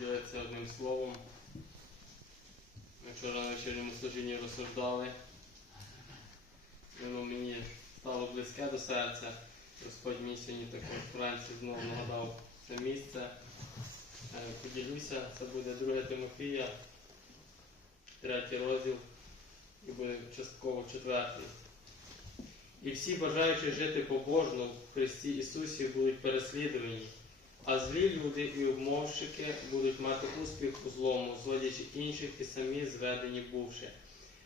поділитися одним словом. Ми вчора на вечірньому служінні розсуждали. Воно мені стало близьке до серця. Господь мені сьогодні також вранці знову нагадав це місце. Е, Поділюся, це буде 2 Тимофія, третій розділ і буде частково четвертий. І всі бажаючи жити побожно в Христі Ісусі будуть переслідувані, а злі люди і обмовщики будуть мати успіх у злому, зводячи інших і самі зведені бувши.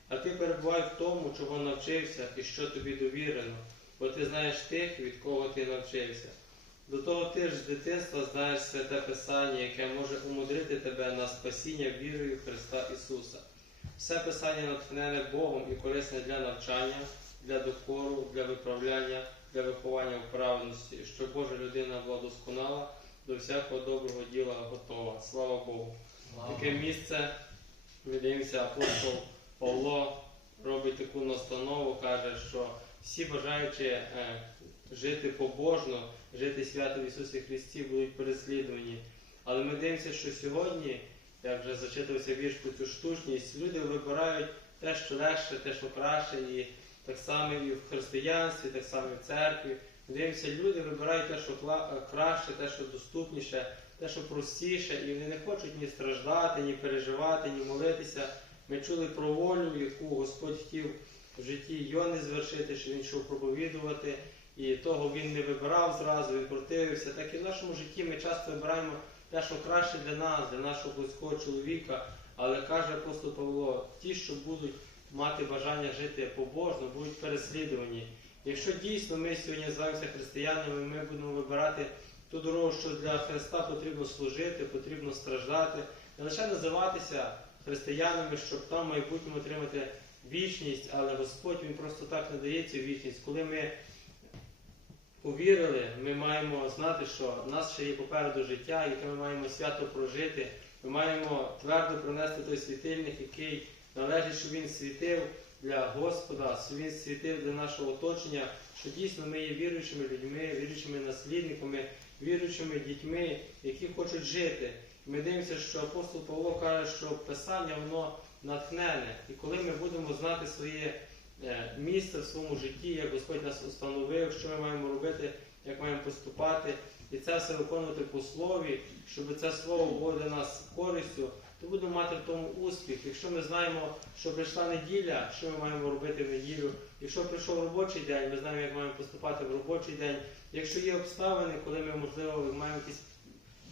А ти перебувай в тому, чого навчився і що тобі довірено, бо ти знаєш тих, від кого ти навчився. До того ти ж з дитинства знаєш святе Писання, яке може умудрити тебе на спасіння вірою Христа Ісуса. Все Писання натхнене Богом і корисне для навчання, для докору, для виправляння, для виховання в праведності, щоб Божа людина була досконала, до всякого доброго діла готова. Слава Богу! Таке місце, ми дивимося, апостол Павло робить таку настанову, каже, що всі бажаючи е, жити побожно, жити свято в Ісусі Христі, будуть переслідувані. Але ми дивимося, що сьогодні, я вже зачитався вірш про цю штучність, люди вибирають те, що легше, те, що краще, і так само і в християнстві, так само і в церкві. Дивимося, люди вибирають те, що краще, те, що доступніше, те, що простіше, і вони не хочуть ні страждати, ні переживати, ні молитися. Ми чули про волю, яку Господь хотів в житті Йони звершити, що він йшов проповідувати, і того він не вибирав зразу, він противився. Так і в нашому житті ми часто вибираємо те, що краще для нас, для нашого близького чоловіка. Але каже апостол Павло, ті, що будуть мати бажання жити побожно, будуть переслідувані. Якщо дійсно ми сьогодні називаємося християнами, ми будемо вибирати ту дорогу, що для Христа потрібно служити, потрібно страждати, не лише називатися християнами, щоб там в майбутньому отримати вічність, але Господь Він просто так не дає цю вічність. Коли ми повірили, ми маємо знати, що в нас ще є попереду життя, яке ми маємо свято прожити. Ми маємо твердо пронести той світильник, який належить, щоб він світив для Господа, він світив для нашого оточення, що дійсно ми є віруючими людьми, віруючими наслідниками, віруючими дітьми, які хочуть жити. Ми дивимося, що апостол Павло каже, що Писання воно натхнене. І коли ми будемо знати своє е, місце в своєму житті, як Господь нас установив, що ми маємо робити, як маємо поступати, і це все виконувати по слові, щоб це слово було для нас користю, то будемо мати в тому успіх. Якщо ми знаємо, що прийшла неділя, що ми маємо робити в неділю, якщо прийшов робочий день, ми знаємо, як маємо поступати в робочий день. Якщо є обставини, коли ми, можливо, маємо якісь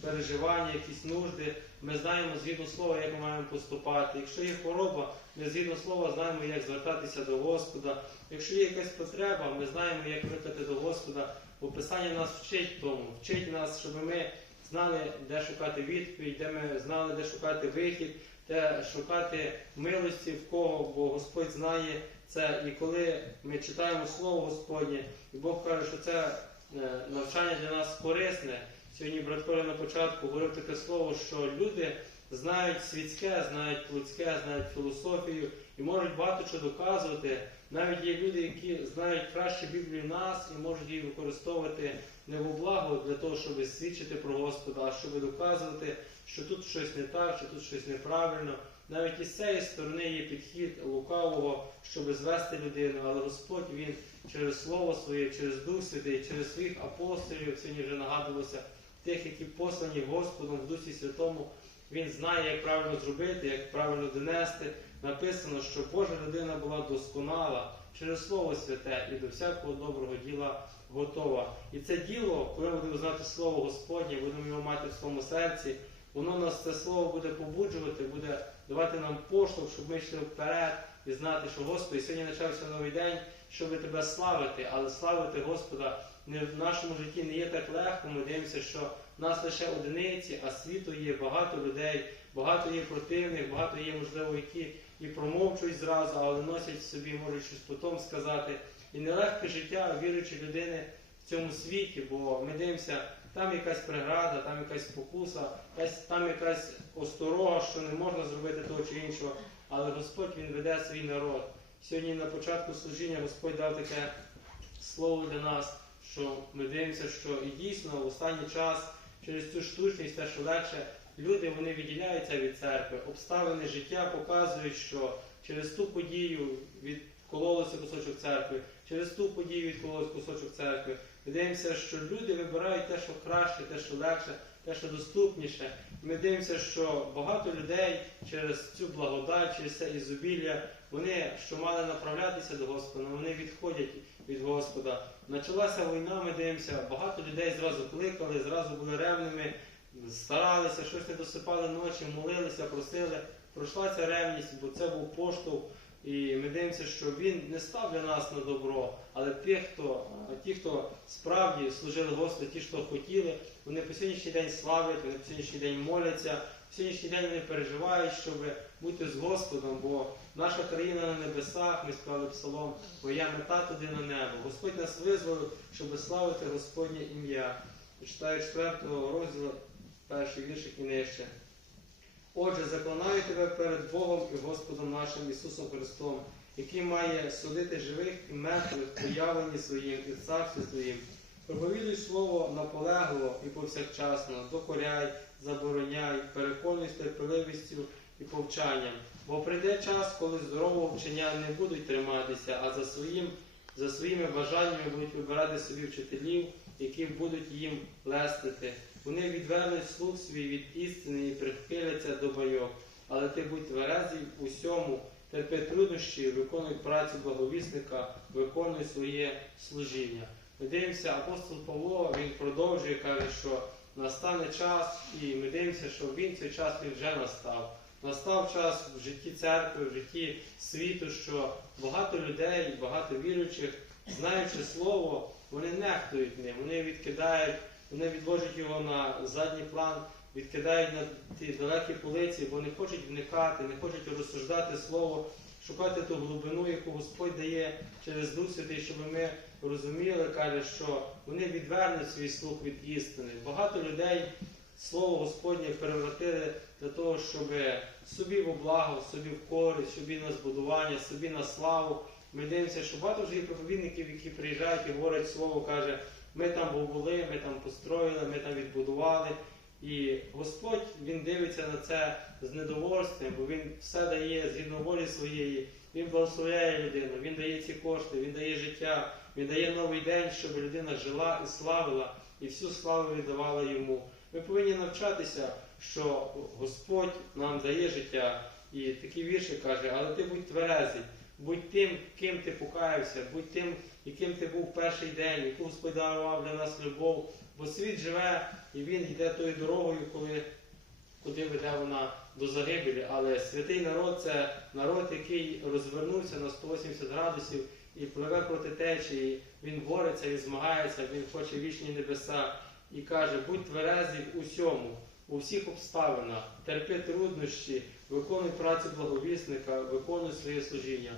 переживання, якісь нужди, ми знаємо згідно слова, як ми маємо поступати. Якщо є хвороба, ми згідно слова знаємо, як звертатися до Господа. Якщо є якась потреба, ми знаємо, як викликати до Господа. Бо Писання нас вчить тому, вчить нас, щоб ми знали, де шукати відповідь, де ми знали, де шукати вихід, де шукати милості в кого, бо Господь знає це. І коли ми читаємо Слово Господнє, і Бог каже, що це е, навчання для нас корисне. Сьогодні брат Коля на початку говорив таке слово, що люди знають світське, знають плотське, знають філософію і можуть багато чого доказувати. Навіть є люди, які знають краще Біблію нас і можуть її використовувати не во благо для того, щоб свідчити про Господа, а щоб доказувати, що тут щось не так, що тут щось неправильно. Навіть із цієї сторони є підхід лукавого, щоб звести людину, але Господь він через Слово своє, через Дух Святий, через своїх апостолів, сьогодні вже нагадувалося, тих, які послані Господом в Дусі Святому, він знає, як правильно зробити, як правильно донести. Написано, що Божа людина була досконала через Слово Святе і до всякого доброго діла готова. І це діло, коли будемо знати Слово Господнє, будемо його мати в своєму серці, воно нас це слово буде побуджувати, буде давати нам поштовх, щоб ми йшли вперед і знати, що Господи, сьогодні почався новий день, щоб тебе славити, але славити Господа не в нашому житті не є так легко. Ми дивимося, що нас лише одиниці, а світу є багато людей, багато є противних, багато є, можливо, які і промовчують зразу, але носять в собі, можуть щось потім сказати. І нелегке життя віруючої людини в цьому світі, бо ми дивимося, там якась преграда, там якась спокуса, там якась осторога, що не можна зробити того чи іншого. Але Господь Він веде свій народ. Сьогодні на початку служіння Господь дав таке слово для нас, що ми дивимося, що і дійсно в останній час через цю штучність, те, що легше, люди вони відділяються від церкви. Обставини життя показують, що через ту подію відкололося кусочок церкви, через ту подію відкололося кусочок церкви. Ми дивимося, що люди вибирають те, що краще, те, що легше, те, що доступніше. Ми дивимося, що багато людей через цю благодать, через це ізобілля, вони, що мали направлятися до Господа, вони відходять від Господа. Почалася війна, ми дивимося, багато людей зразу кликали, зразу були ревними, старалися, щось не досипали ночі, молилися, просили. Пройшла ця ревність, бо це був поштовх. І ми дивимося, що він не став для нас на добро, але тих, хто, ті, хто справді служили Господу, ті, хто хотіли, вони по сьогоднішній день славлять, вони по сьогоднішній день моляться, по сьогоднішній день вони переживають, щоб бути з Господом, бо наша країна на небесах, ми сказали псалом, твоя мета туди на небо. Господь нас визволив, щоб славити Господнє ім'я. Читаю 4 розділу, перший віршик і нижче. Отже, заклинаю тебе перед Богом і Господом нашим Ісусом Христом, який має судити живих і мертвих, уявлені своїм і царстві своїм. Проповідуй слово наполегливо і повсякчасно, докоряй, забороняй, переконуй терпеливістю і повчанням. Бо прийде час, коли здорового вчення не будуть триматися, а за, своїм, за своїми бажаннями будуть вибирати собі вчителів, які будуть їм лестити. Вони відвернуть слух свій від істини і прихиляться до байок. Але ти будь тверезий в усьому, терпи труднощі, виконуй працю благовісника, виконуй своє служіння. Ми дивимося, апостол Павло він продовжує, каже, що настане час, і ми дивимося, що він цей час він вже настав. Настав час в житті церкви, в житті світу, що багато людей, багато віруючих, знаючи слово, вони нехтують ним, вони відкидають, вони відложать його на задній план, відкидають на ті далекі полиці, бо не хочуть вникати, не хочуть розсуждати слово, шукати ту глибину, яку Господь дає через Дух Святий, щоб ми розуміли, каже, що вони відвернуть свій слух від істини. Багато людей слово Господнє перевратили для того, щоб собі в благо, собі в користь, собі на збудування, собі на славу. Ми дивимося, що багато вже є проповідників, які приїжджають і говорять слово, каже, ми там були, ми там построїли, ми там відбудували. І Господь Він дивиться на це з недовольством, бо Він все дає згідно волі своєї, Він благословляє людину, Він дає ці кошти, Він дає життя, Він дає новий день, щоб людина жила і славила, і всю славу віддавала йому. Ми повинні навчатися, що Господь нам дає життя. І такі вірші каже, але ти будь тверезий, будь тим, ким ти покаявся, будь тим, яким ти був перший день, яку Господь дарував для нас любов. Бо світ живе і він йде тою дорогою, коли, куди веде вона до загибелі. Але святий народ це народ, який розвернувся на 180 градусів і пливе проти течії. Він бореться, він змагається, він хоче вічні небеса і каже, будь тверезий усьому, у всіх обставинах, терпи труднощі, виконуй працю благовісника, виконуй своє служіння.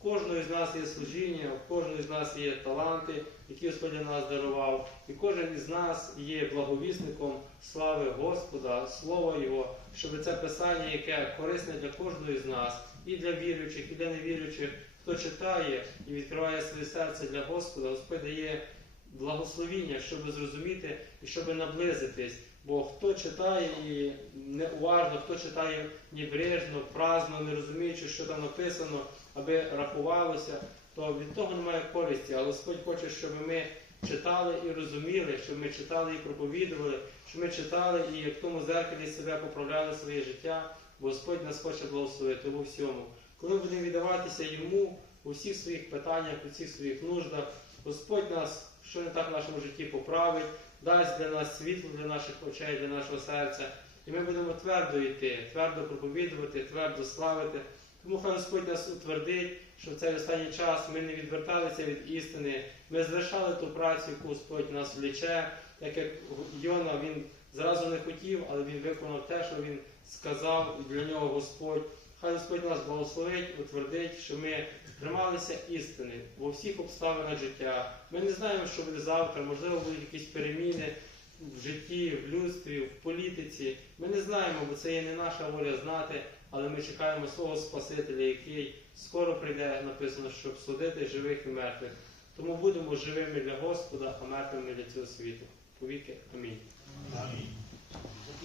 У кожного з нас є служіння, у кожного з нас є таланти, які Господь нас дарував, і кожен із нас є благовісником слави Господа, Слова Його, щоб це писання, яке корисне для кожного з нас, і для віруючих, і для невіруючих, хто читає і відкриває своє серце для Господа, Господь дає благословіння, щоб зрозуміти і щоб наблизитись. Бо хто читає і неуважно, хто читає небрежно, праздно, не розуміючи, що там написано, аби рахувалося, то від того немає користі. Але Господь хоче, щоб ми читали і розуміли, щоб ми читали і проповідували, щоб ми читали і в тому зеркалі себе поправляли своє життя, бо Господь нас хоче благословити у всьому. Коли будемо віддаватися йому у всіх своїх питаннях, у всіх своїх нуждах, Господь нас, що не так в нашому житті, поправить, дасть для нас світло для наших очей, для нашого серця. І ми будемо твердо йти, твердо проповідувати, твердо славити. Тому хай Господь нас утвердить, що в цей останній час ми не відверталися від істини, ми звершали ту працю, яку Господь нас вліче, так як Йона він зразу не хотів, але він виконав те, що він сказав, для нього Господь. Хай Господь нас благословить, утвердить, що ми трималися істини во всіх обставинах життя. Ми не знаємо, що буде завтра, можливо, будуть якісь переміни в житті, в людстві, в політиці. Ми не знаємо, бо це є не наша воля знати, але ми чекаємо свого Спасителя, який скоро прийде, написано, щоб судити живих і мертвих. Тому будемо живими для Господа, а мертвими для цього світу. Повіки. Амінь.